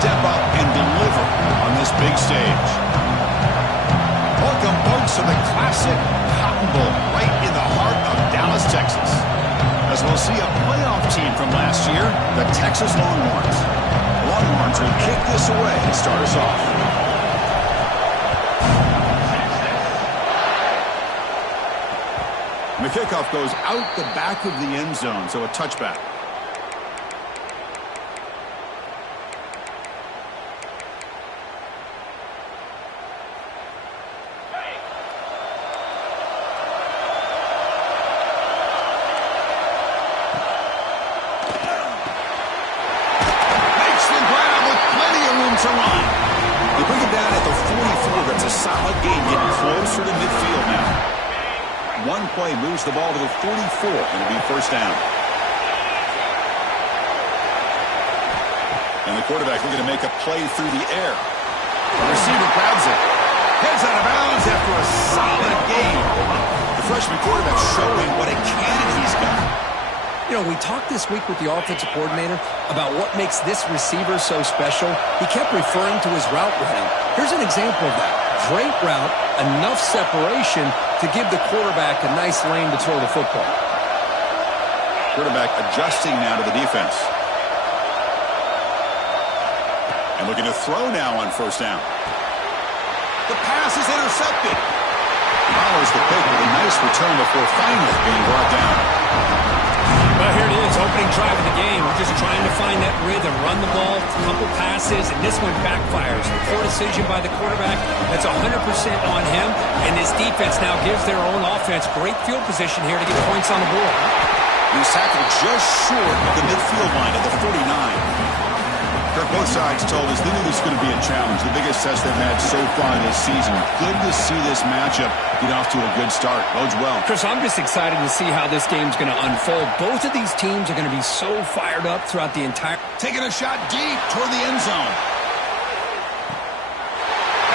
step up and deliver on this big stage. Welcome, folks, to the classic Cotton Bowl right in the heart of Dallas, Texas. As we'll see a playoff team from last year, the Texas Longhorns. The Longhorns will kick this away to start us off. And the kickoff goes out the back of the end zone, so a touchback. To run. They bring it down at the 44. That's a solid gain, getting closer to midfield now. One play moves the ball to the 44. It'll be first down. And the quarterback looking to make a play through the air. The receiver grabs it. Heads out of bounds after a solid gain. The freshman quarterback showing what a cannon he's got. You know, we talked this week with the offensive coordinator about what makes this receiver so special. He kept referring to his route running. Here's an example of that. Great route, enough separation to give the quarterback a nice lane to throw the football. Quarterback adjusting now to the defense. And looking to throw now on first down. The pass is intercepted. Follows the pick with a nice return before finally being brought down. Well, here it is, opening drive of the game. We're just trying to find that rhythm, run the ball, a couple passes, and this one backfires. Poor decision by the quarterback. That's 100% on him, and this defense now gives their own offense great field position here to get points on the board. He's tackled just short of the midfield line at the 49. Kirk, both sides told us they knew this was going to be a challenge, the biggest test they've had so far this season. Good to see this matchup get off to a good start. Bodes well. Chris, I'm just excited to see how this game's going to unfold. Both of these teams are going to be so fired up throughout the entire... Taking a shot deep toward the end zone.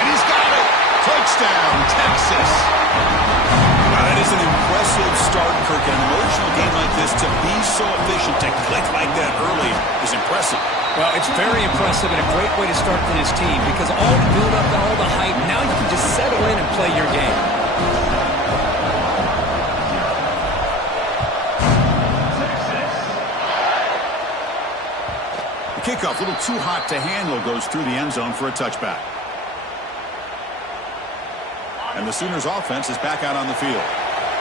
And he's got it. Touchdown, Texas. Wow, that is an impressive start, Kirk. An emotional game like this, to be so efficient, to click like that early is impressive. Well, it's very impressive and a great way to start for this team because all the build-up, all the hype, now you can just settle in and play your game. The kickoff, a little too hot to handle, goes through the end zone for a touchback. And the Sooners offense is back out on the field.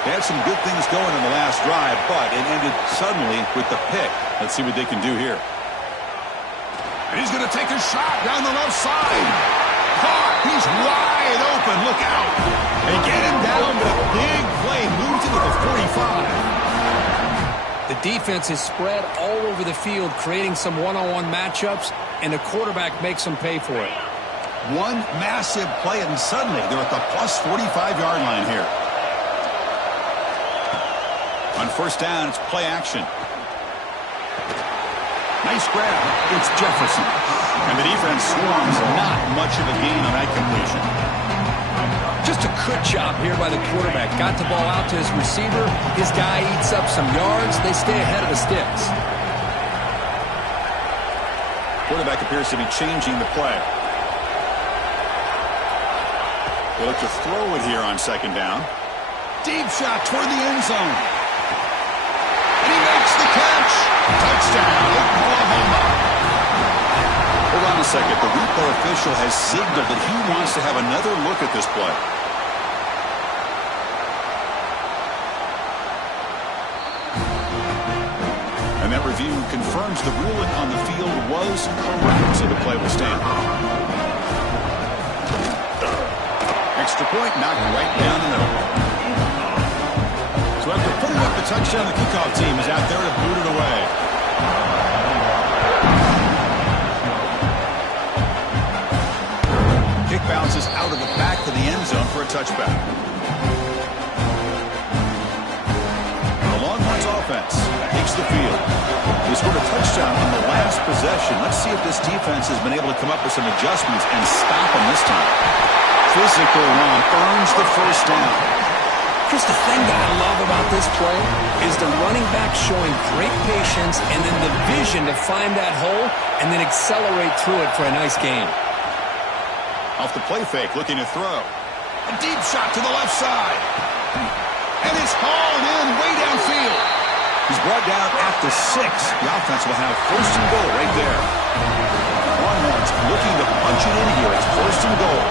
They had some good things going in the last drive, but it ended suddenly with the pick. Let's see what they can do here. And he's going to take a shot down the left side. Caught. He's wide open. Look out. They get him down, but a big play moves him to the 45. The defense is spread all over the field, creating some one-on-one matchups, and the quarterback makes them pay for it. One massive play, and suddenly they're at the plus 45-yard line here. On first down, it's play action. Nice grab. It's Jefferson. And the defense swarms. Not much of a gain on that completion. Just a good job here by the quarterback. Got the ball out to his receiver. His guy eats up some yards. They stay ahead of the sticks. Quarterback appears to be changing the play. They look to throw it here on second down. Deep shot toward the end zone. And he makes the catch. Touchdown, Oklahoma. Hold on a second. The replay official has signaled that he wants to have another look at this play. And that review confirms the ruling on the field was correct, so the play will stand. Extra point knocked right down the middle. So after putting up the touchdown, the kickoff team is out there to boot it away. Kick bounces out of the back of the end zone for a touchback. The Longhorns offense takes the field. They scored a touchdown on the last possession. Let's see if this defense has been able to come up with some adjustments and stop them this time. Physical run earns the first down. Chris, the thing that I love about this play is the running back showing great patience and then the vision to find that hole and then accelerate through it for a nice gain. Off the play fake, looking to throw. A deep shot to the left side. And it's hauled in way downfield. He's brought down at the 6. The offense will have first and goal right there. Longhorns looking to punch it in here. It's first and goal.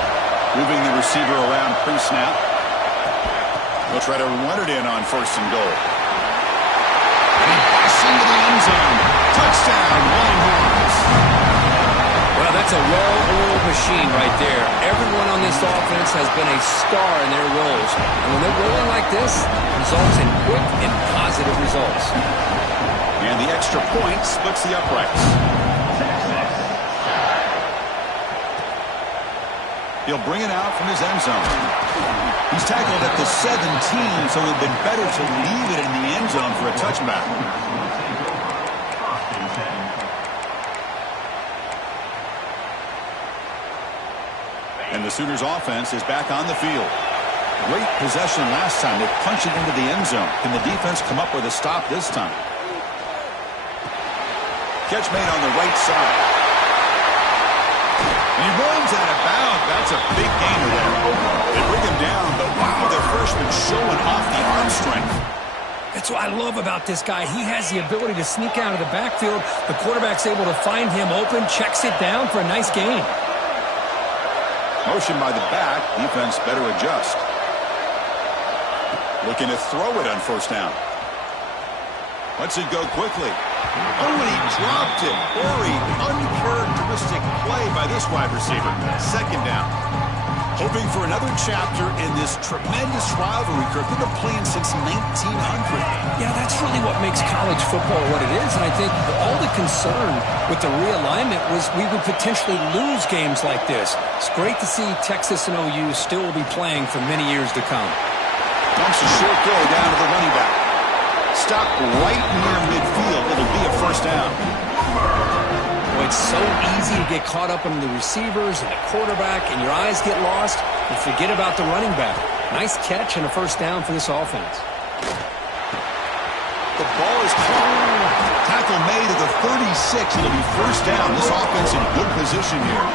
Moving the receiver around pre-snap. They'll try to run it in on first and goal. And he busts into the end zone. Touchdown, Longhorns. Well, that's a well-oiled machine right there. Everyone on this offense has been a star in their roles. And when they're rolling like this, results in quick and positive results. And the extra point splits the uprights. He'll bring it out from his end zone. He's tackled at the 17, so it would have been better to leave it in the end zone for a touchback. And the Sooners offense is back on the field. Great possession last time. They punched it into the end zone. Can the defense come up with a stop this time? Catch made on the right side. And he runs out of bounds. That's a big gainer there. They bring him down, but wow, the freshman showing off the arm strength. That's what I love about this guy. He has the ability to sneak out of the backfield. The quarterback's able to find him open, checks it down for a nice gain. Motion by the back. Defense better adjust. Looking to throw it on first down. Lets it go quickly. Oh, and he dropped it. Very uncharacteristic play by this wide receiver. Second down. Hoping for another chapter in this tremendous rivalry, Kirk. They've been playing since 1900. Yeah, that's really what makes college football what it is. And I think all the concern with the realignment was we would potentially lose games like this. It's great to see Texas and OU still be playing for many years to come. Dumps a short throw down to the running back. Stop right near midfield. It'll be a first down. Well, it's so easy to get caught up in the receivers and the quarterback, and your eyes get lost. You forget about the running back. Nice catch and a first down for this offense. The ball is caught. Tackle made at the 36. It'll be first down. This offense in good position here.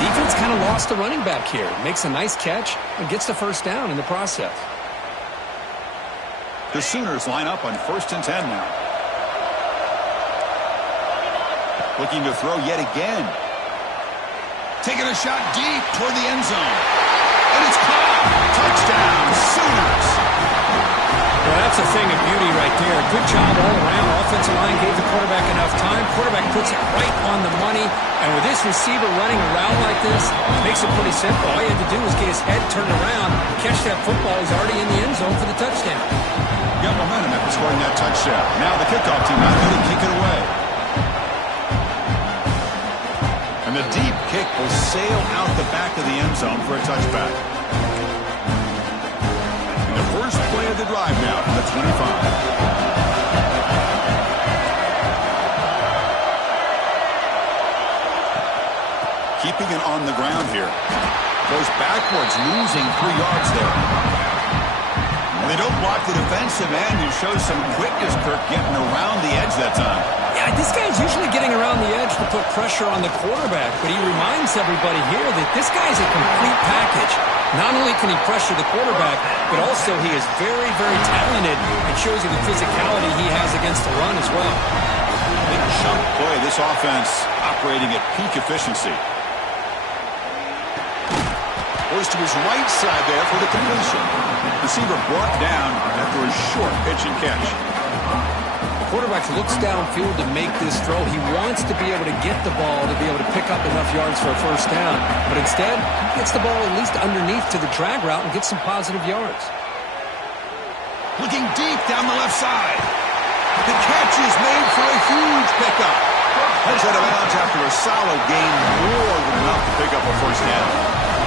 Defense kind of lost the running back here. Makes a nice catch and gets the first down in the process. The Sooners line up on first and 10 now. Looking to throw yet again. Taking a shot deep toward the end zone. And it's caught. Touchdown, Sooners. Well, that's a thing of beauty right there. Good job all around. Offensive line gave the quarterback enough time. Quarterback puts it right on the money. And with this receiver running around like this, it makes it pretty simple. All you had to do was get his head turned around, catch that football. He's already in the end zone for the touchdown. Got momentum after scoring that touchdown. Now the kickoff team not going to kick it away. And the deep kick will sail out the back of the end zone for a touchback. And the first play of the drive now from the 25. Keeping it on the ground here. Goes backwards, losing 3 yards there. They don't block the defensive end and show some quickness, Kirk, getting around the edge that time. Yeah, this guy's usually getting around the edge to put pressure on the quarterback, but he reminds everybody here that this guy's a complete package. Not only can he pressure the quarterback, but also he is very, very talented and shows you the physicality he has against the run as well. Big chunk play. This offense operating at peak efficiency. Goes to his right side there for the completion. Receiver brought down after a short pitch and catch. The quarterback looks downfield to make this throw. He wants to be able to get the ball to be able to pick up enough yards for a first down. But instead, he gets the ball at least underneath to the drag route and gets some positive yards. Looking deep down the left side. The catch is made for a huge pickup. Heads out of bounds after a solid gain, more than enough to pick up a first down.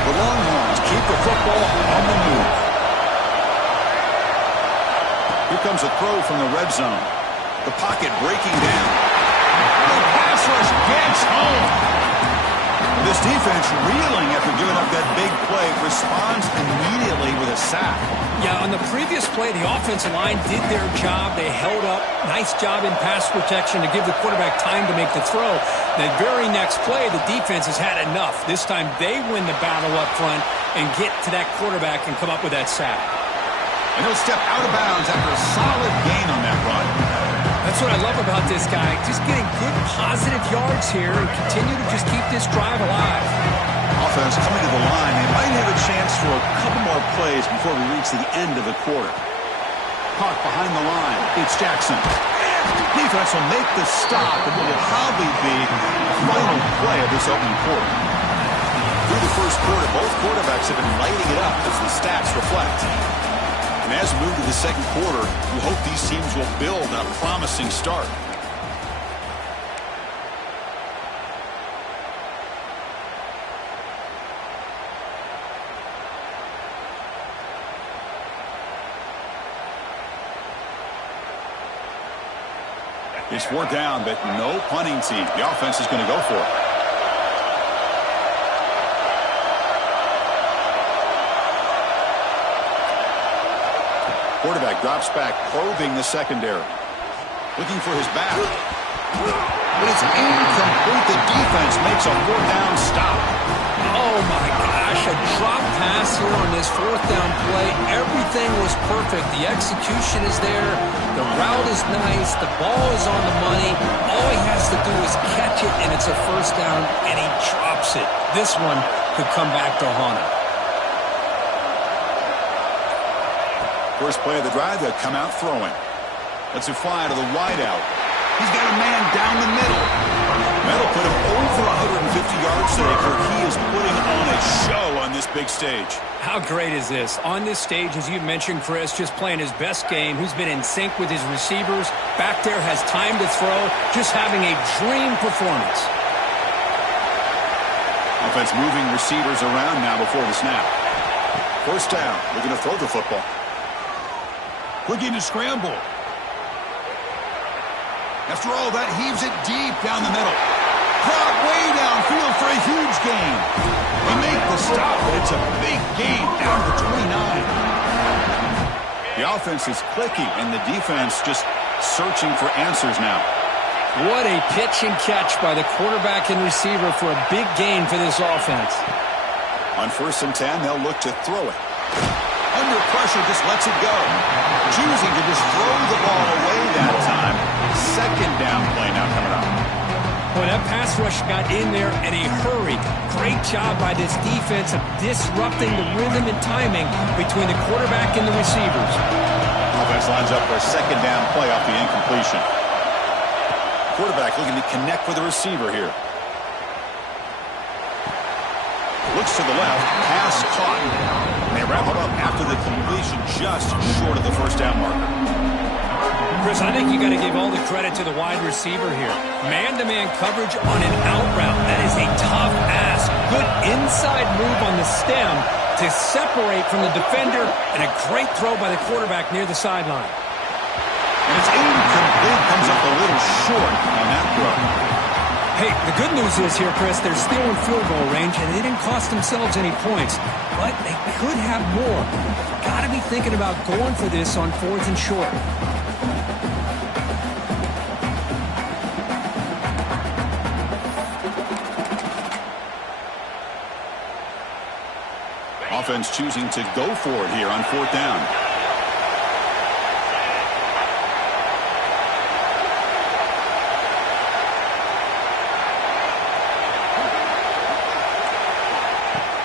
The Longhorns keep the football on the move. Here comes a throw from the red zone. The pocket breaking down. The pass rush gets home. This defense reeling after giving up that big play, responds immediately with a sack. Yeah, on the previous play, the offensive line did their job. They held up. Nice job in pass protection to give the quarterback time to make the throw. The very next play, the defense has had enough. This time they win the battle up front and get to that quarterback and come up with that sack. And he'll step out of bounds after a solid gain on that run. That's what I love about this guy. Just getting good positive yards here and continue to just keep this drive alive. Offense coming to the line. They might have a chance for a couple more plays before we reach the end of the quarter. Caught behind the line. It's Jackson. Defense will make the stop, and what will probably be the final play of this opening quarter. Through the first quarter, both quarterbacks have been lighting it up as the stats reflect. And as we move to the second quarter, we hope these teams will build on a promising start. It's 4th down, but no punting team. The offense is going to go for it. Quarterback drops back, probing the secondary. Looking for his back. But it's incomplete. The defense makes a 4th down stop. Oh, my gosh. A drop pass here on this 4th down play. Everything was perfect. The execution is there. The route is nice. The ball is on the money. All he has to do is catch it, and it's a 1st down, and he drops it. This one could come back to haunt him. First play of the drive, they'll come out throwing. Let's it fly to the wideout. He's got a man down the middle. That'll put him over 150 yards today, Kirk. He is putting on a show on this big stage. How great is this? On this stage, as you mentioned, Chris, just playing his best game. He's been in sync with his receivers. Back there, has time to throw. Just having a dream performance. Offense moving receivers around now before the snap. 1st down. They're going to throw the football. Looking to scramble. After all that, heaves it deep down the middle. Caught way downfield for a huge gain. They make the stop, but it's a big gain down to the 29. The offense is clicking, and the defense just searching for answers now. What a pitch and catch by the quarterback and receiver for a big gain for this offense. On 1st and 10, they'll look to throw it. Under pressure, just lets it go. Choosing to just throw the ball away that time. 2nd down play now coming up. Boy, that pass rush got in there in a hurry. Great job by this defense of disrupting the rhythm and timing between the quarterback and the receivers. Offense lines up for a 2nd down play off the incompletion. Quarterback looking to connect with the receiver here. Looks to the left, pass caught. And they wrap it up after the completion just short of the 1st down marker. Chris, I think you got to give all the credit to the wide receiver here. Man-to-man coverage on an out route. That is a tough ask. Good inside move on the stem to separate from the defender, and a great throw by the quarterback near the sideline. And it's incomplete. Comes up a little short on that throw. Hey, the good news is here, Chris, they're still in field goal range, and they didn't cost themselves any points. But they could have more. Got to be thinking about going for this on 4th and short. Offense choosing to go for it here on 4th down.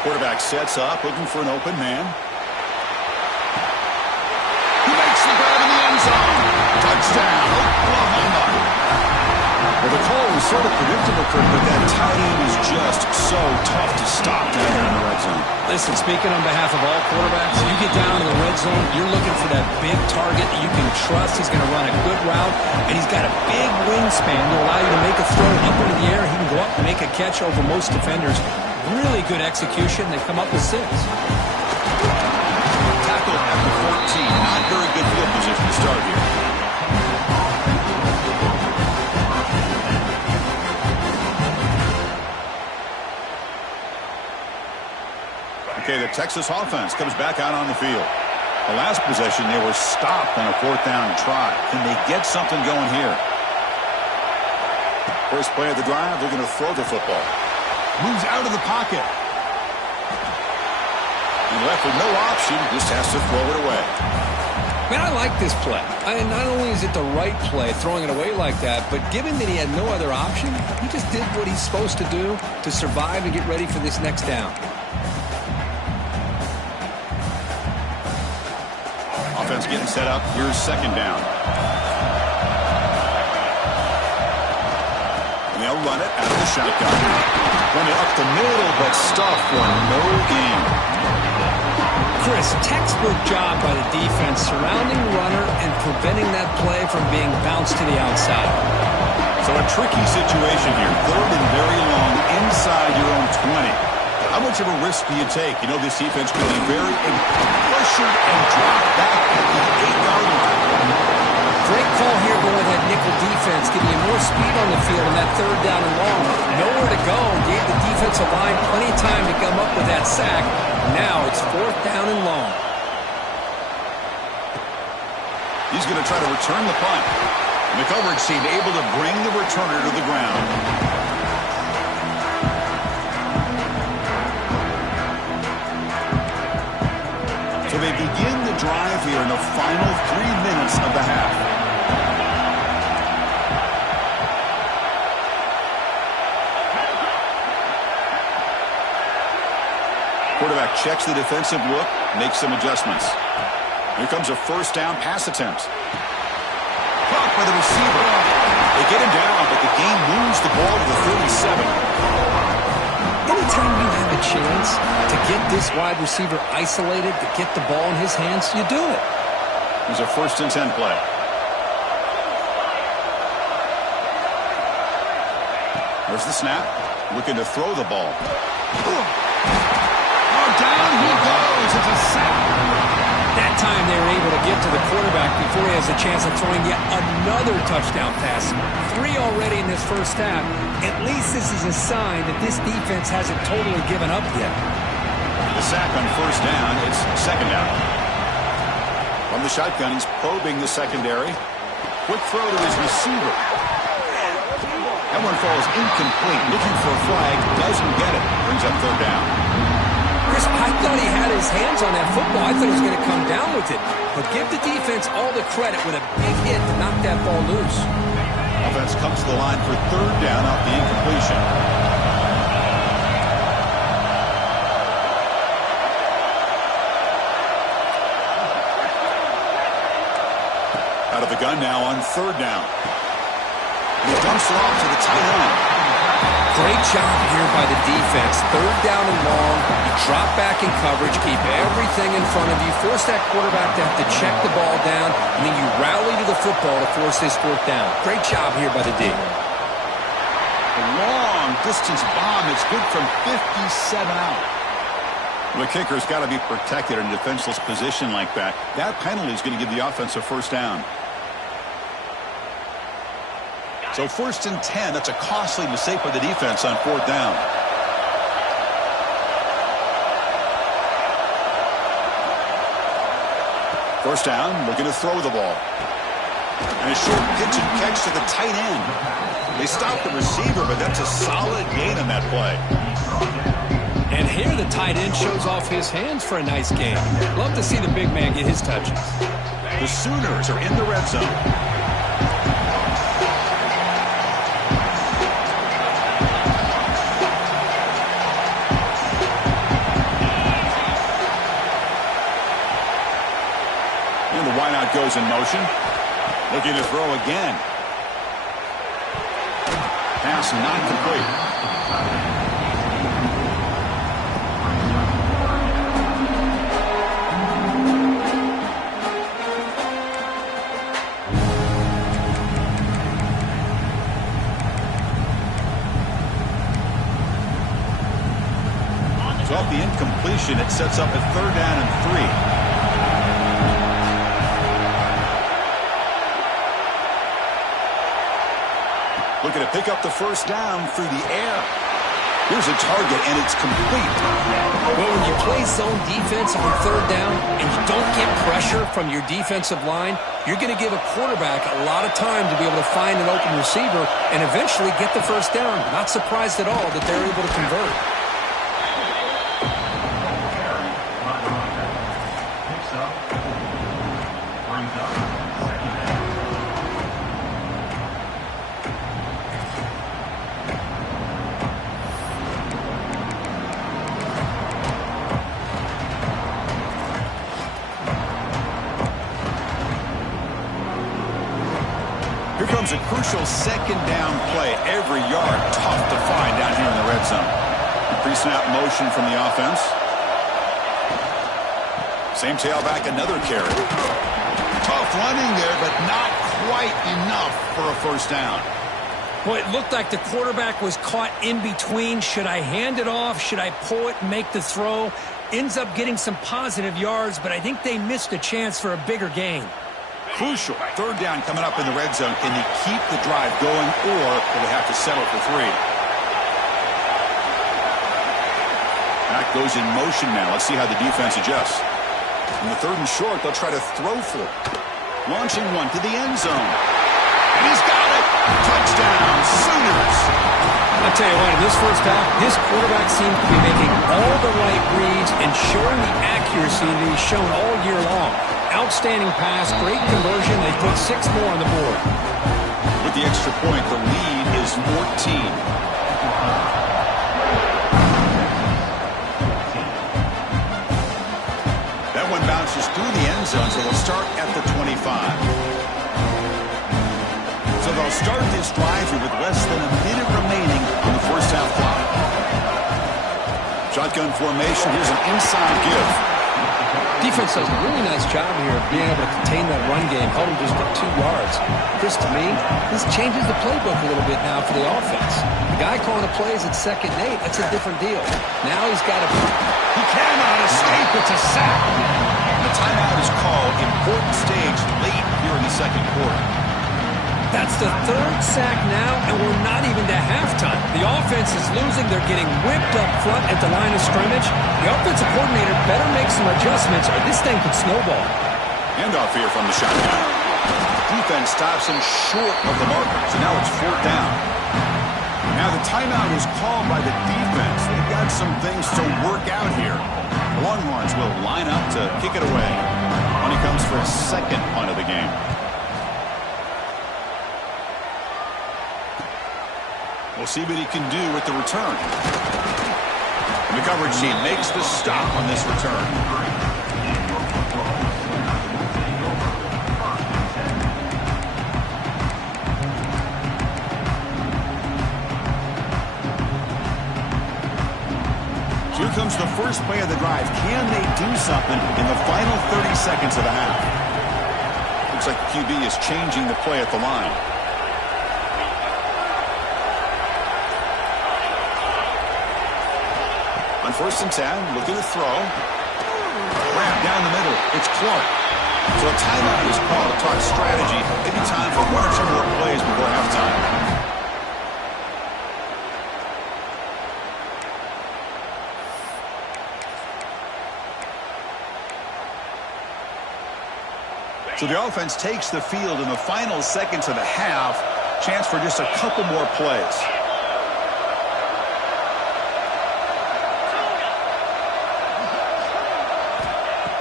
Quarterback sets up, looking for an open man. He makes the grab in the end zone. Touchdown, Oklahoma. Well, the call was sort of predictable, Kirk, but that tight end is just so tough to stop down here in the red zone. Listen, speaking on behalf of all quarterbacks, you get down in the red zone, you're looking for that big target that you can trust. He's going to run a good route, and he's got a big wingspan to allow you to make a throw up into the air. He can go up and make a catch over most defenders. Really good execution. They come up with 6. Tackle at the 14. Not very good field position to start here. Okay, the Texas offense comes back out on the field. The last possession, they were stopped on a 4th down try. Can they get something going here? First play of the drive, they're going to throw the football. Moves out of the pocket. And left with no option, just has to throw it away. Man, I like this play. Not only is it the right play, throwing it away like that, but given that he had no other option, he just did what he's supposed to do to survive and get ready for this next down. Offense getting set up. Here's 2nd down. And they'll run it out of the shotgun. Run it up the middle, but stuffed for no gain. Chris, textbook job by the defense surrounding the runner and preventing that play from being bounced to the outside. So a tricky situation here. 3rd and very long inside your own 20. How much of a risk do you take? You know, this defense could be very pressured and dropped back at the 8-yard line. Great call here going with that nickel defense, giving you more speed on the field on that 3rd down and long. Nowhere to go. Gave the defensive line plenty of time to come up with that sack. Now it's 4th down and long. He's going to try to return the punt. And the coverage seemed able to bring the returner to the ground. So they begin the drive here in the final 3 minutes of the half. Quarterback checks the defensive look, makes some adjustments. Here comes a 1st down pass attempt. Caught by the receiver. They get him down, but the game moves the ball to the 37. Anytime you have a chance to get this wide receiver isolated, to get the ball in his hands, you do it. There's a 1st and 10 play. There's the snap. Looking to throw the ball. Down he goes. It's a sack. That time they were able to get to the quarterback before he has a chance of throwing yet another touchdown pass. 3 already in this 1st half. At least this is a sign that this defense hasn't totally given up yet. The sack on 1st down. It's 2nd down. From the shotgun, he's probing the secondary. Quick throw to his receiver. That one falls incomplete. Looking for a flag. Doesn't get it. Brings up 3rd down. Chris, I thought he had his hands on that football. I thought he was going to come down with it. But give the defense all the credit with a big hit to knock that ball loose. Offense comes to the line for 3rd down off the incompletion. Out of the gun now on 3rd down. He dumps it off to the tight end. Great job here by the defense. 3rd down and long. You drop back in coverage, keep everything in front of you, force that quarterback to have to check the ball down, and then you rally to the football to force this 4th down. Great job here by the D. A long distance bomb. It's good from 57 out. The kicker's got to be protected in a defenseless position like that. That penalty is going to give the offense a 1st down. So 1st and 10, that's a costly mistake by the defense on 4th down. First down, looking to throw the ball. And a short pitch and catch to the tight end. They stop the receiver, but that's a solid gain on that play. And here the tight end shows off his hands for a nice game. Love to see the big man get his touches. The Sooners are in the red zone. Goes in motion. Looking to throw again. Pass not complete. So off the incompletion, it sets up a 3rd down and 3. Looking to pick up the 1st down through the air. Here's a target, and it's complete. Well, when you play zone defense on third down and you don't get pressure from your defensive line, you're going to give a quarterback a lot of time to be able to find an open receiver and eventually get the first down. Not surprised at all that they're able to convert. Here comes a crucial second down play. Every yard tough to find down here in the red zone. Pre-snap motion from the offense. Same tailback, another carry. Tough running there, but not quite enough for a first down. Boy, it looked like the quarterback was caught in between. Should I hand it off? Should I pull it and make the throw? Ends up getting some positive yards, but I think they missed a chance for a bigger gain. Crucial. Third down coming up in the red zone. Can they keep the drive going, or will they have to settle for 3? That goes in motion now. Let's see how the defense adjusts. In the third and short, they'll try to throw for it. Launching one to the end zone. And he's got it. Touchdown, Sooners. I'll tell you what, in this first half, this quarterback seems to be making all the right reads and showing the accuracy that he's shown all year long. Outstanding pass, great conversion. They put 6 more on the board. With the extra point, the lead is 14. That one bounces through the end zone, so they'll start at the 25. So they'll start this drive here with less than a minute remaining on the first half clock. Shotgun formation. Here's an inside give. Defense does a really nice job here of being able to contain that run game, held him just at 2 yards. Chris, to me, this changes the playbook a little bit now for the offense. The guy calling the plays at 2nd and 8, that's a different deal. Now he's got to... He cannot escape. It's a sack. The timeout is called. Important stage late here in the second quarter. That's the 3rd sack now, and we're not even to halftime. The offense is losing. They're getting whipped up front at the line of scrimmage. The offensive coordinator better make some adjustments, or this thing could snowball. Handoff here from the shotgun. Defense stops him short of the marker, so now it's 4th down. Now the timeout is called by the defense. They've got some things to work out here. The Longhorns will line up to kick it away when it comes for a second punt of the game. We'll see what he can do with the return. And the coverage team makes the stop on this return. Here comes the first play of the drive. Can they do something in the final 30 seconds of the half? Looks like the QB is changing the play at the line. On 1st and 10, looking to throw. Wrap down the middle. It's Clark. So a timeout is called to talk strategy. Maybe time for 1 or 2 more plays before halftime. So the offense takes the field in the final seconds of the half. Chance for just a couple more plays.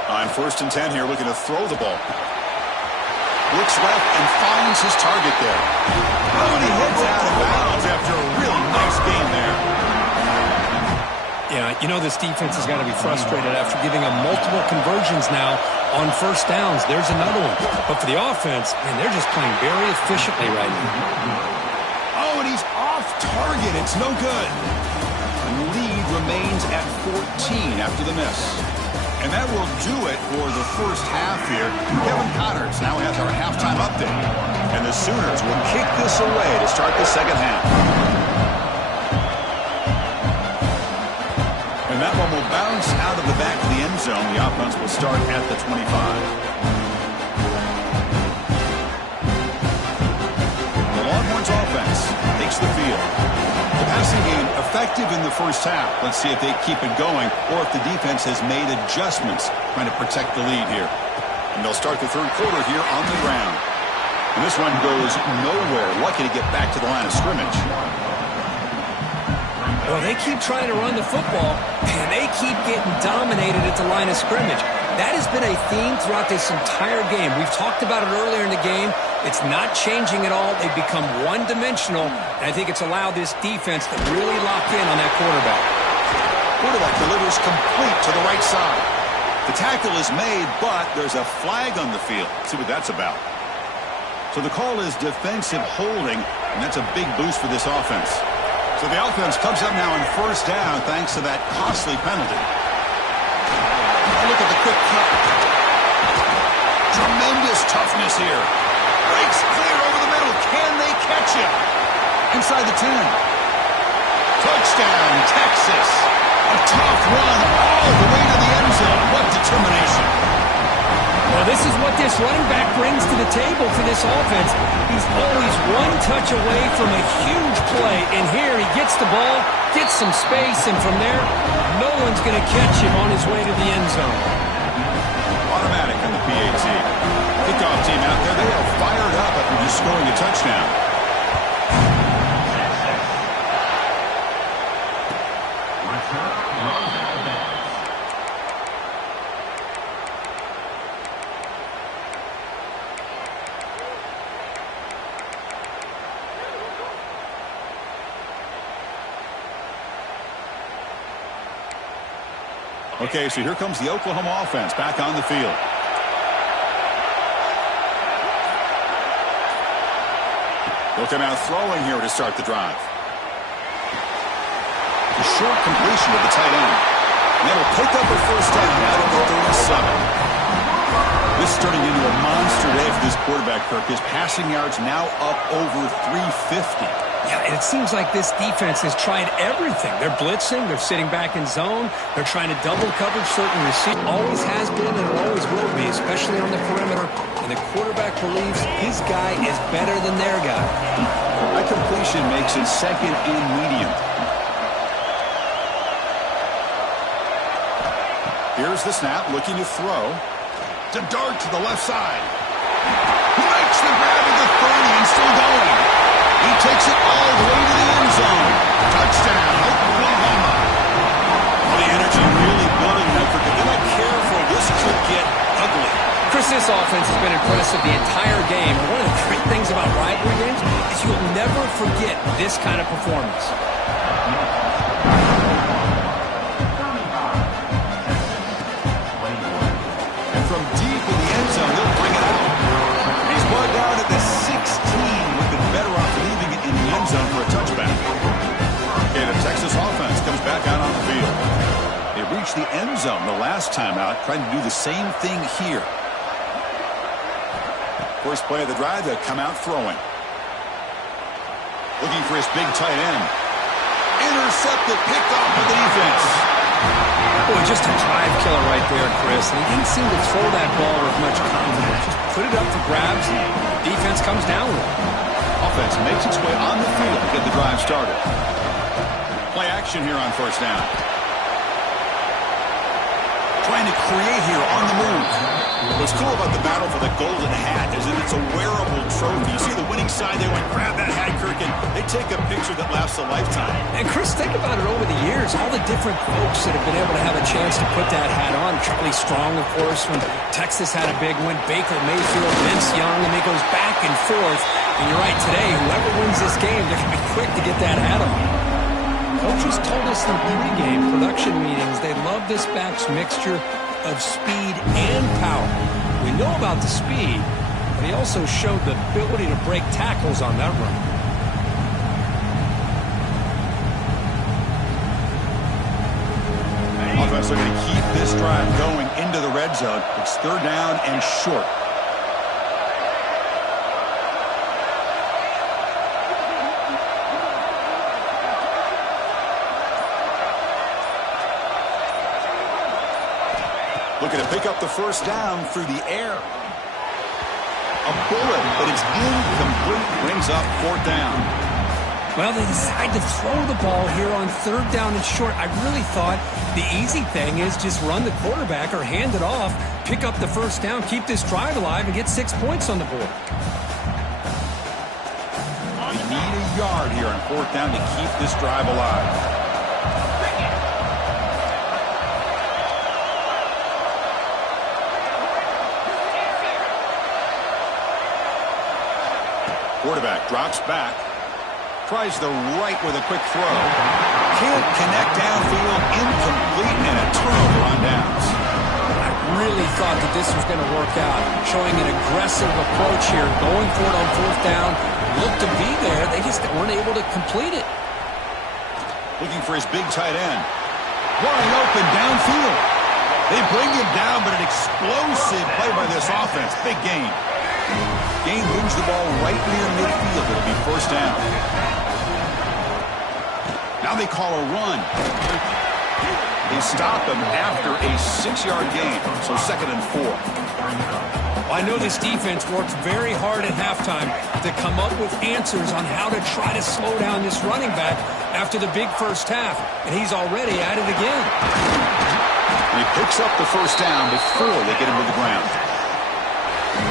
On 1st and 10 here, looking to throw the ball. Looks left and finds his target there. Oh, and he heads out of bounds after a really nice game there. Yeah, you know this defense has got to be frustrated after giving them multiple conversions now on 1st downs. There's another one. But for the offense, man, they're just playing very efficiently right now. Oh, and he's off target. It's no good. And the lead remains at 14 after the miss. And that will do it for the first half here. Kevin Connors now has our halftime update. And the Sooners will kick this away to start the second half. And that one will bounce out of the back of the end zone. The offense will start at the 25. The Longhorns offense takes the field. The passing game effective in the first half. Let's see if they keep it going or if the defense has made adjustments trying to protect the lead here. And they'll start the third quarter here on the ground. And this one goes nowhere. Lucky to get back to the line of scrimmage. Well, they keep trying to run the football, and they keep getting dominated at the line of scrimmage. That has been a theme throughout this entire game. We've talked about it earlier in the game. It's not changing at all. They've become one-dimensional, and I think it's allowed this defense to really lock in on that quarterback. Quarterback delivers complete to the right side. The tackle is made, but there's a flag on the field. Let's see what that's about. So the call is defensive holding, and that's a big boost for this offense. So the offense comes up now on first down thanks to that costly penalty. Look at the quick cut. Tremendous toughness here. Breaks clear over the middle. Can they catch him? Inside the 10. Touchdown, Texas. A tough run all the way to the end zone. What determination. Well, this is what this running back brings to the table for this offense. He's always one touch away from a huge play, and here he gets the ball, gets some space, and from there, no one's going to catch him on his way to the end zone. Automatic on the PAT. Kickoff team out there, they are fired up after just scoring a touchdown. Okay, so here comes the Oklahoma offense back on the field. They'll come out throwing here to start the drive. A short completion of the tight end. And that'll pick up a first down out of the 37. This is turning into a monster day for this quarterback, Kirk. His passing yards now up over 350. Yeah, and it seems like this defense has tried everything. They're blitzing, they're sitting back in zone, they're trying to double cover certain receivers. Always has been and it always will be, especially on the perimeter. And the quarterback believes his guy is better than their guy. That completion makes it second and medium. Here's the snap, looking to throw. To dart to the left side. He makes the grab at the 30 and still going. He takes it all the way to the end zone. Touchdown, Oklahoma. Well, the energy really building up. If they're not careful, this could get ugly. Chris, this offense has been impressive the entire game. And one of the great things about rivalry games is you'll never forget this kind of performance. And from deep in the end zone, they'll bring it out. He's brought down at the 16. Would have been better off leaving it in the end zone for a touchback. Okay, the Texas offense comes back out on the field. They reached the end zone the last time out, trying to do the same thing here. First play of the drive, they'll come out throwing. Looking for his big tight end. Intercepted, picked off by the defense. Boy, just a drive killer right there, Chris. And he didn't seem to throw that ball with much confidence. Just put it up for grabs, and defense comes down with it. Offense makes its way on the field to get the drive started. Play action here on first down. Trying to create here on the move. What's cool about the battle for the golden hat is that it's a wearable trophy. You see the winning side, they went grab that hat, Kirk, and they take a picture that lasts a lifetime. And Chris, think about it over the years. All the different folks that have been able to have a chance to put that hat on. Charlie Strong, of course, when Texas had a big win. Baker Mayfield, Vince Young, and it goes back and forth. And you're right, today, whoever wins this game, they're going to be quick to get that hat on. Coaches told us in pregame production meetings they love this back's mixture of speed and power. We know about the speed, but he also showed the ability to break tackles on that run. Offense looking to keep this drive going into the red zone. It's third down and short. Looking to pick up the first down through the air. A bullet, but it's incomplete. Brings up fourth down. Well, they decide to throw the ball here on 3rd down and short. I really thought the easy thing is just run the quarterback or hand it off, pick up the 1st down, keep this drive alive, and get 6 points on the board. They need a yard here on 4th down to keep this drive alive. Quarterback drops back. Tries the right with a quick throw. Can't connect downfield. Incomplete and a turnover on downs. I really thought that this was going to work out. Showing an aggressive approach here. Going for it on 4th down. Looked to be there. They just weren't able to complete it. Looking for his big tight end. Wide open downfield. They bring him down, but an explosive play by this offense. Big gain. Gain moves the ball right near midfield. It'll be 1st down. Now they call a run. They stop him after a 6-yard gain. So 2nd and 4. Well, I know this defense worked very hard at halftime to come up with answers on how to try to slow down this running back after the big 1st half. And he's already at it again. He picks up the 1st down before they get him to the ground.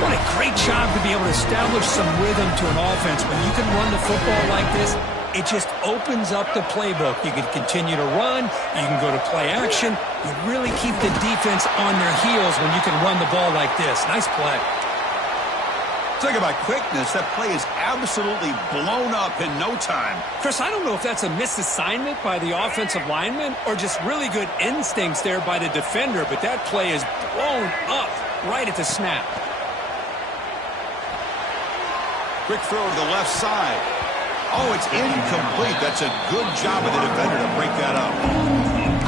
What a great job to be able to establish some rhythm to an offense. When you can run the football like this, it just opens up the playbook. You can continue to run. You can go to play action. You really keep the defense on their heels when you can run the ball like this. Nice play. Talk about quickness. That play is absolutely blown up in no time. Chris, I don't know if that's a misassignment by the offensive lineman or just really good instincts there by the defender, but that play is blown up right at the snap. Quick throw to the left side. Oh, it's incomplete. That's a good job of the defender to break that up.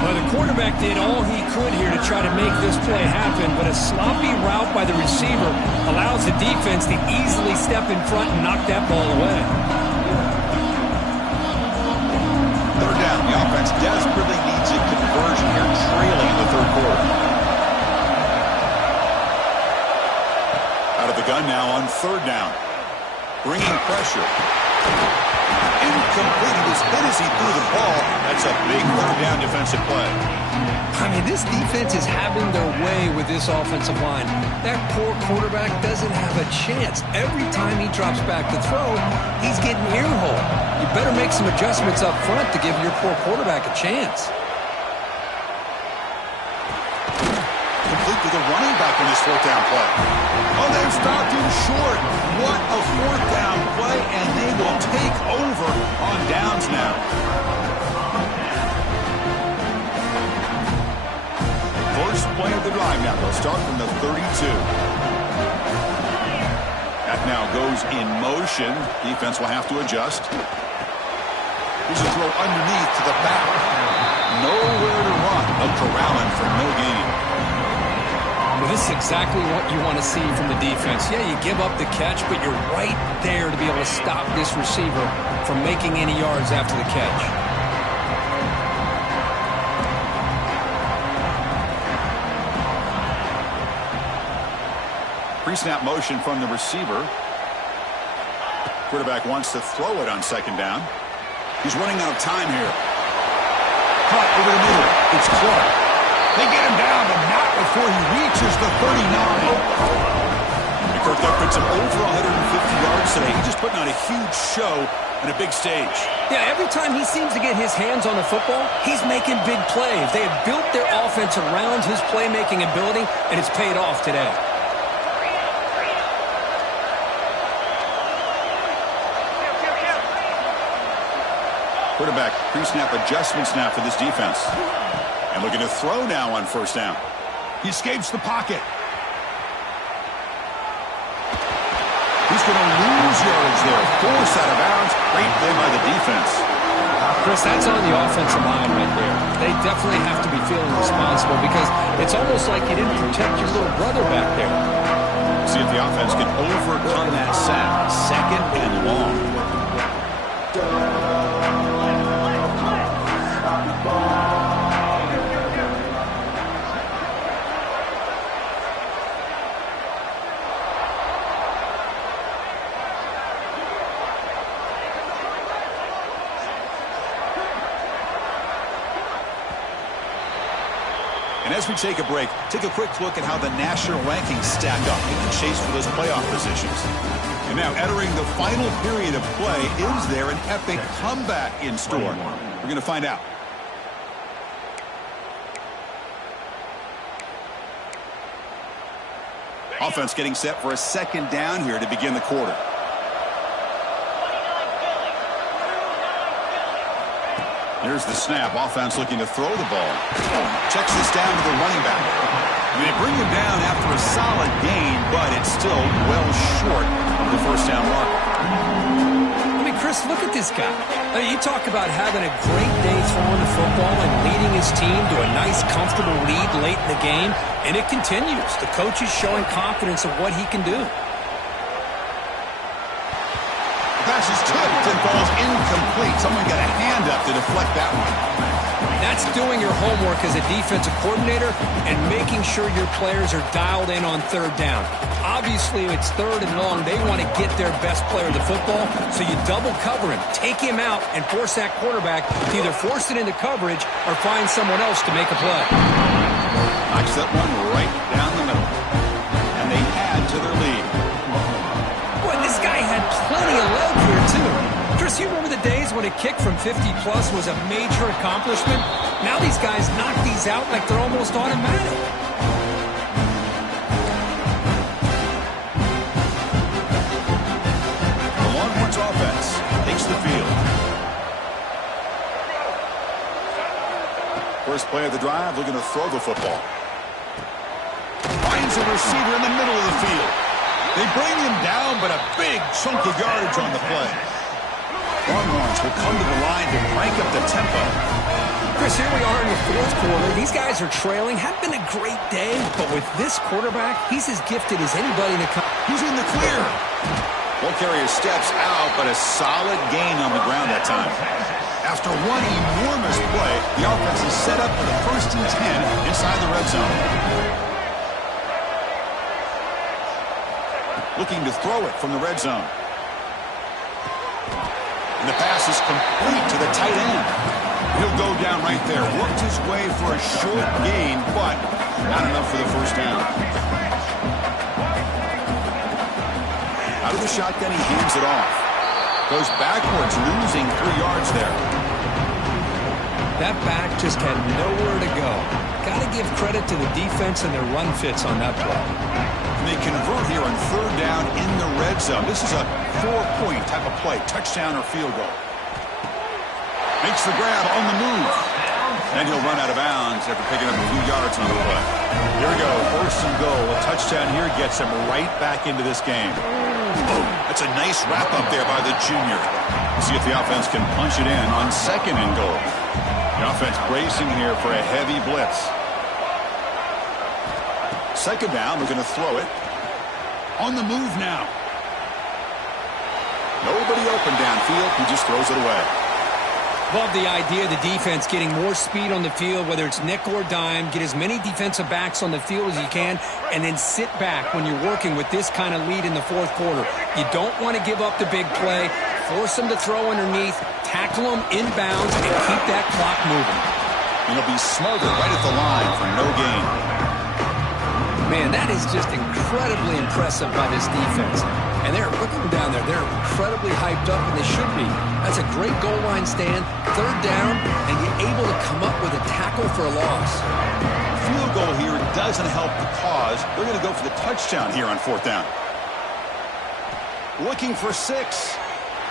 Well, the quarterback did all he could here to try to make this play happen, but a sloppy route by the receiver allows the defense to easily step in front and knock that ball away. 3rd down. The offense desperately needs a conversion here, trailing in the 3rd quarter. Out of the gun now on 3rd down. Bringing pressure. Incomplete. He was hit as he threw the ball. That's a big 3rd down defensive play. I mean, this defense is having their way with this offensive line. That poor quarterback doesn't have a chance. Every time he drops back to throw, he's getting earholed. You better make some adjustments up front to give your poor quarterback a chance. Complete to the running back in this 4th down play. Oh, they've stopped him short. What a 4th down play, and they will take over on downs now. First play of the drive now. They'll start from the 32. That now goes in motion. Defense will have to adjust. Here's a throw underneath to the back. Nowhere to run. They'll corral him for no gain. Well, this is exactly what you want to see from the defense. Yeah, you give up the catch, but you're right there to be able to stop this receiver from making any yards after the catch. Pre-snap motion from the receiver. Quarterback wants to throw it on 2nd down. He's running out of time here. Cut over the middle. It's Clark. They get him down, but not before he reaches the 39. Kirk puts him over 150 yards today. He's just putting on a huge show on a big stage. Yeah, every time he seems to get his hands on the football, he's making big plays. They have built their offense around his playmaking ability, and it's paid off today. Quarterback pre-snap adjustments now for this defense. And looking to throw now on 1st down. He escapes the pocket. He's going to lose yards there. Forced out of bounds. Great play by the defense. Chris, that's on the offensive line right there. They definitely have to be feeling responsible because it's almost like you didn't protect your little brother back there. See if the offense can overcome that sack. 2nd and long. And as we take a break, take a quick look at how the national rankings stack up in the chase for those playoff positions. And now entering the final period of play, is there an epic comeback in store? We're going to find out. Offense getting set for a second down here to begin the quarter. Here's the snap. Offense looking to throw the ball. Checks this down to the running back. They bring him down after a solid gain, but it's still well short of the first down marker. I mean, Chris, look at this guy. I mean, you talk about having a great day throwing the football and leading his team to a nice, comfortable lead late in the game, and it continues. The coach is showing confidence of what he can do. Pass is tipped and falls incomplete. Someone got a hand up to deflect that one. That's doing your homework as a defensive coordinator and making sure your players are dialed in on third down. Obviously, it's third and long. They want to get their best player the football, so you double cover him, take him out, and force that quarterback to either force it into coverage or find someone else to make a play. Knocks that one right down the middle. And they add to their lead. This guy had plenty of leg here, too. Chris, you remember the days when a kick from 50-plus was a major accomplishment? Now these guys knock these out like they're almost automatic. The Longhorns offense takes the field. First play of the drive, looking to throw the football. Finds a receiver in the middle of the field. They bring him down, but a big chunk of yardage on the play. Longhorns will come to the line to crank up the tempo. Chris, here we are in the fourth quarter. These guys are trailing. Had been a great day, but with this quarterback, he's as gifted as anybody in the country. He's in the clear. Ball carrier steps out, but a solid gain on the ground that time. After one enormous play, the offense is set up for the 1st and 10 inside the red zone. Looking to throw it from the red zone. And the pass is complete to the tight end. He'll go down right there. Worked his way for a short gain, but not enough for the first down. Out of the shotgun, he hands it off. Goes backwards, losing 3 yards there. That back just had nowhere to go. Got to give credit to the defense and their run fits on that play. And they convert here on 3rd down in the red zone. This is a 4-point type of play, touchdown or field goal. Makes the grab on the move. And he'll run out of bounds after picking up a few yards on the play. Here we go, 1st and goal. A touchdown here gets him right back into this game. Oh, that's a nice wrap up there by the junior. See if the offense can punch it in on 2nd and goal. The offense bracing here for a heavy blitz. 2nd down, we're going to throw it. On the move now. Nobody open downfield. He just throws it away. Love the idea of the defense getting more speed on the field, whether it's nickel or dime. Get as many defensive backs on the field as you can, and then sit back when you're working with this kind of lead in the 4th quarter. You don't want to give up the big play. Force them to throw underneath, tackle them inbounds, and keep that clock moving. And he'll be smothered right at the line for no gain. Man, that is just incredibly impressive by this defense. And they're looking down there. They're incredibly hyped up, and they should be. That's a great goal line stand, 3rd down, and you're able to come up with a tackle for a loss. Field goal here doesn't help the cause. They're going to go for the touchdown here on 4th down. Looking for 6.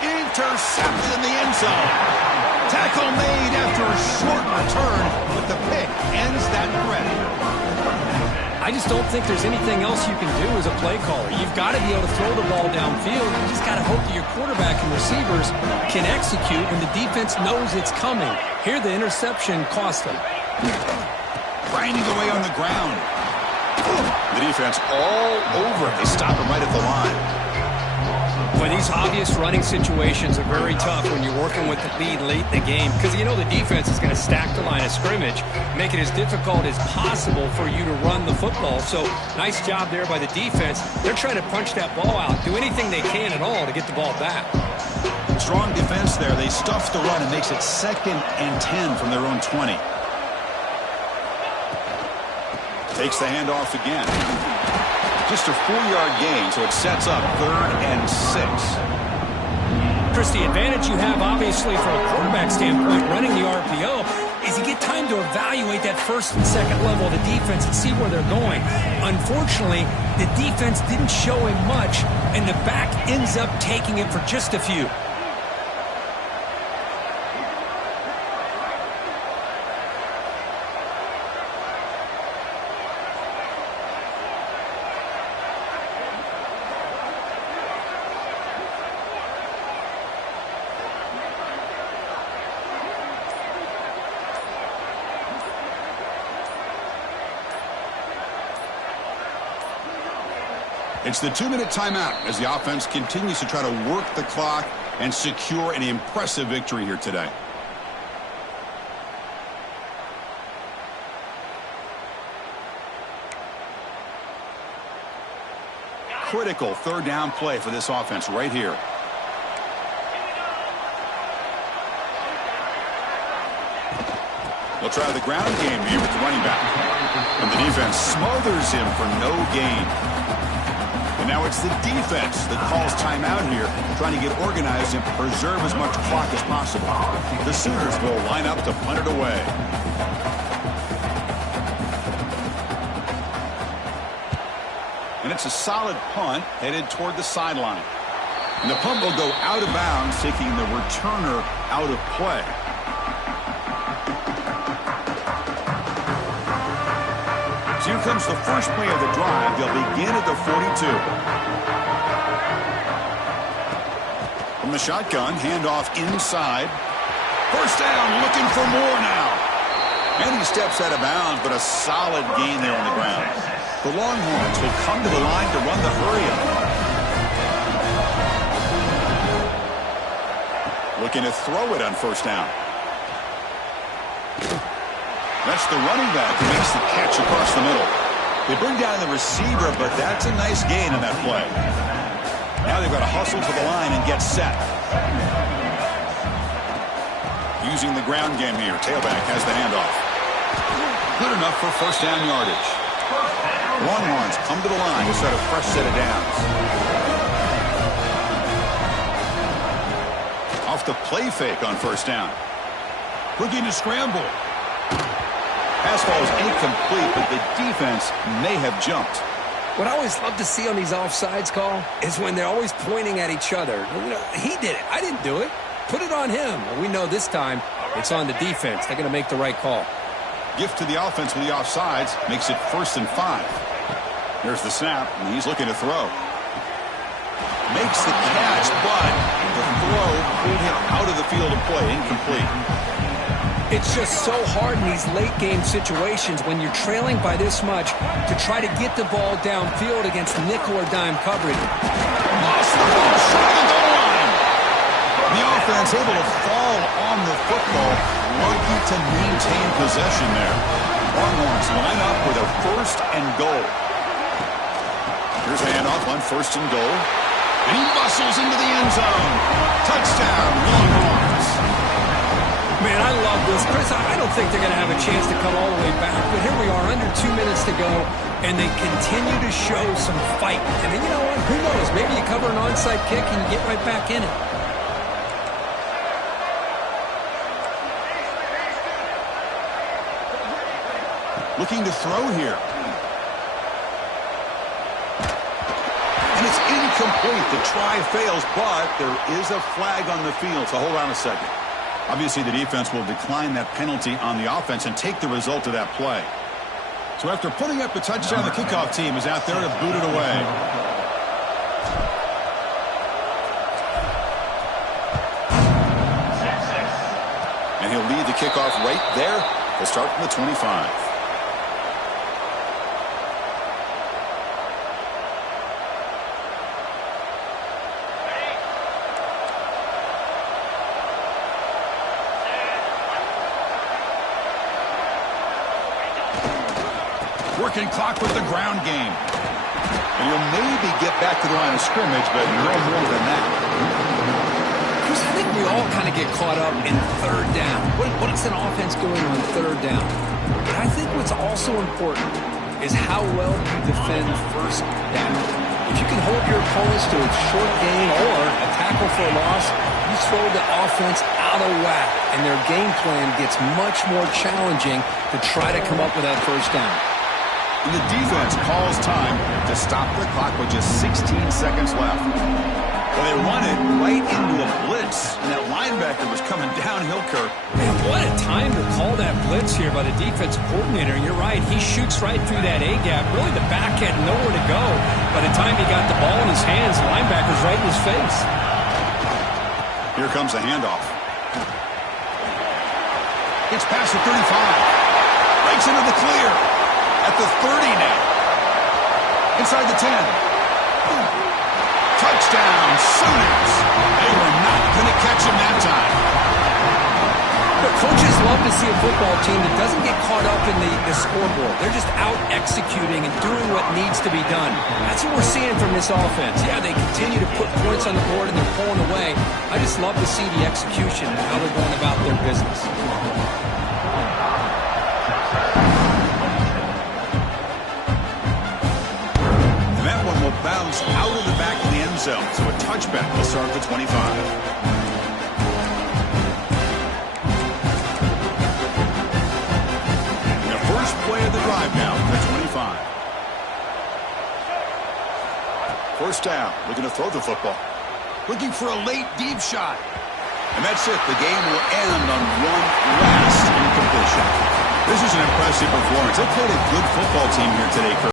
Intercepted in the end zone. Tackle made after a short return, but the pick ends that threat. I just don't think there's anything else you can do as a play caller. You've got to be able to throw the ball downfield. You just got to hope that your quarterback and receivers can execute and the defense knows it's coming. Here, the interception cost them. Grinding away on the ground. The defense all over it. They stop him right at the line. Boy, these obvious running situations are very tough when you're working with the lead late in the game because you know the defense is going to stack the line of scrimmage, make it as difficult as possible for you to run the football. So nice job there by the defense. They're trying to punch that ball out, do anything they can at all to get the ball back. Strong defense there. They stuff the run and makes it 2nd and 10 from their own 20. Takes the handoff again. Just a 4-yard gain, so it sets up 3rd and 6. Chris, the advantage you have, obviously, from a quarterback standpoint, running the RPO, is you get time to evaluate that first and second level of the defense and see where they're going. Unfortunately, the defense didn't show him much, and the back ends up taking it for just a few. It's the 2-minute timeout as the offense continues to try to work the clock and secure an impressive victory here today. Critical 3rd down play for this offense right here. They'll try the ground game here with the running back. And the defense smothers him for no gain. And now it's the defense that calls timeout here, trying to get organized and preserve as much clock as possible. The Sooners will line up to punt it away. And it's a solid punt headed toward the sideline. And the punt will go out of bounds, taking the returner out of play. So here comes the first play of the drive. They'll begin at the 42. From the shotgun, handoff inside. First down, looking for more now. And he steps out of bounds, but a solid gain there on the ground. The Longhorns will come to the line to run the hurry-up. Looking to throw it on first down. That's the running back who makes the catch across the middle. They bring down the receiver, but that's a nice gain on that play. Now they've got to hustle to the line and get set. Using the ground game here. Tailback has the handoff. Good enough for first down yardage. Longhorns come to the line to set a fresh set of downs. Off the play fake on first down. Looking to scramble. Pass ball is incomplete, but the defense may have jumped. What I always love to see on these offsides call is when they're always pointing at each other. You know, he did it. I didn't do it. Put it on him. Well, we know this time it's on the defense. They're going to make the right call. Gift to the offense with the offsides makes it 1st and 5. There's the snap, and he's looking to throw. Makes the catch, but the throw pulled him out of the field of play. Incomplete. It's just so hard in these late-game situations when you're trailing by this much to try to get the ball downfield against nickel or dime coverage. Lost the ball short of the line. The offense able to fall on the football, lucky to maintain possession there. Longhorns line up with a 1st and goal. Here's a handoff on 1st and goal. And he muscles into the end zone. Touchdown, Longhorns. Man, I love this. Chris, I don't think they're going to have a chance to come all the way back, but here we are, under 2 minutes to go, and they continue to show some fight. And then, you know what? Who knows? Maybe you cover an onside kick and you get right back in it. Looking to throw here. And it's incomplete. The try fails, but there is a flag on the field, so hold on a second. Obviously, the defense will decline that penalty on the offense and take the result of that play. So after putting up a touchdown, the kickoff team is out there to boot it away. And he'll lead the kickoff right there. They'll start from the 25. Working clock with the ground game. And he'll maybe get back to the line of scrimmage, but no more than that. Chris, I think we all kind of get caught up in 3rd down. What is an offense doing on 3rd down? But I think what's also important is how well you defend first down. If you can hold your opponents to a short gain or a tackle for a loss, you throw the offense out of whack, and their game plan gets much more challenging to try to come up with that first down. And the defense calls time to stop the clock with just 16 seconds left. Well, they run it right into a blitz, and that linebacker was coming downhill, Kirk. Man, what a time to call that blitz here by the defensive coordinator. And you're right, he shoots right through that A-gap. Really, the back had nowhere to go. By the time he got the ball in his hands, the linebacker's right in his face. Here comes the handoff. It's past the 35. Breaks into the clear. At the 30 now. Inside the 10. Touchdown, Sooners. They were not going to catch him that time. But coaches love to see a football team that doesn't get caught up in the scoreboard. They're just out executing and doing what needs to be done. That's what we're seeing from this offense. Yeah, they continue to put points on the board and they're pulling away. I just love to see the execution and how they're going about their business. Bounce out of the back of the end zone. So a touchback will start at the 25. And the first play of the drive now at the 25. First down, looking to throw the football. Looking for a late deep shot. And that's it. The game will end on one last incompletion. This is an impressive performance. They played a good football team here today, Kirk.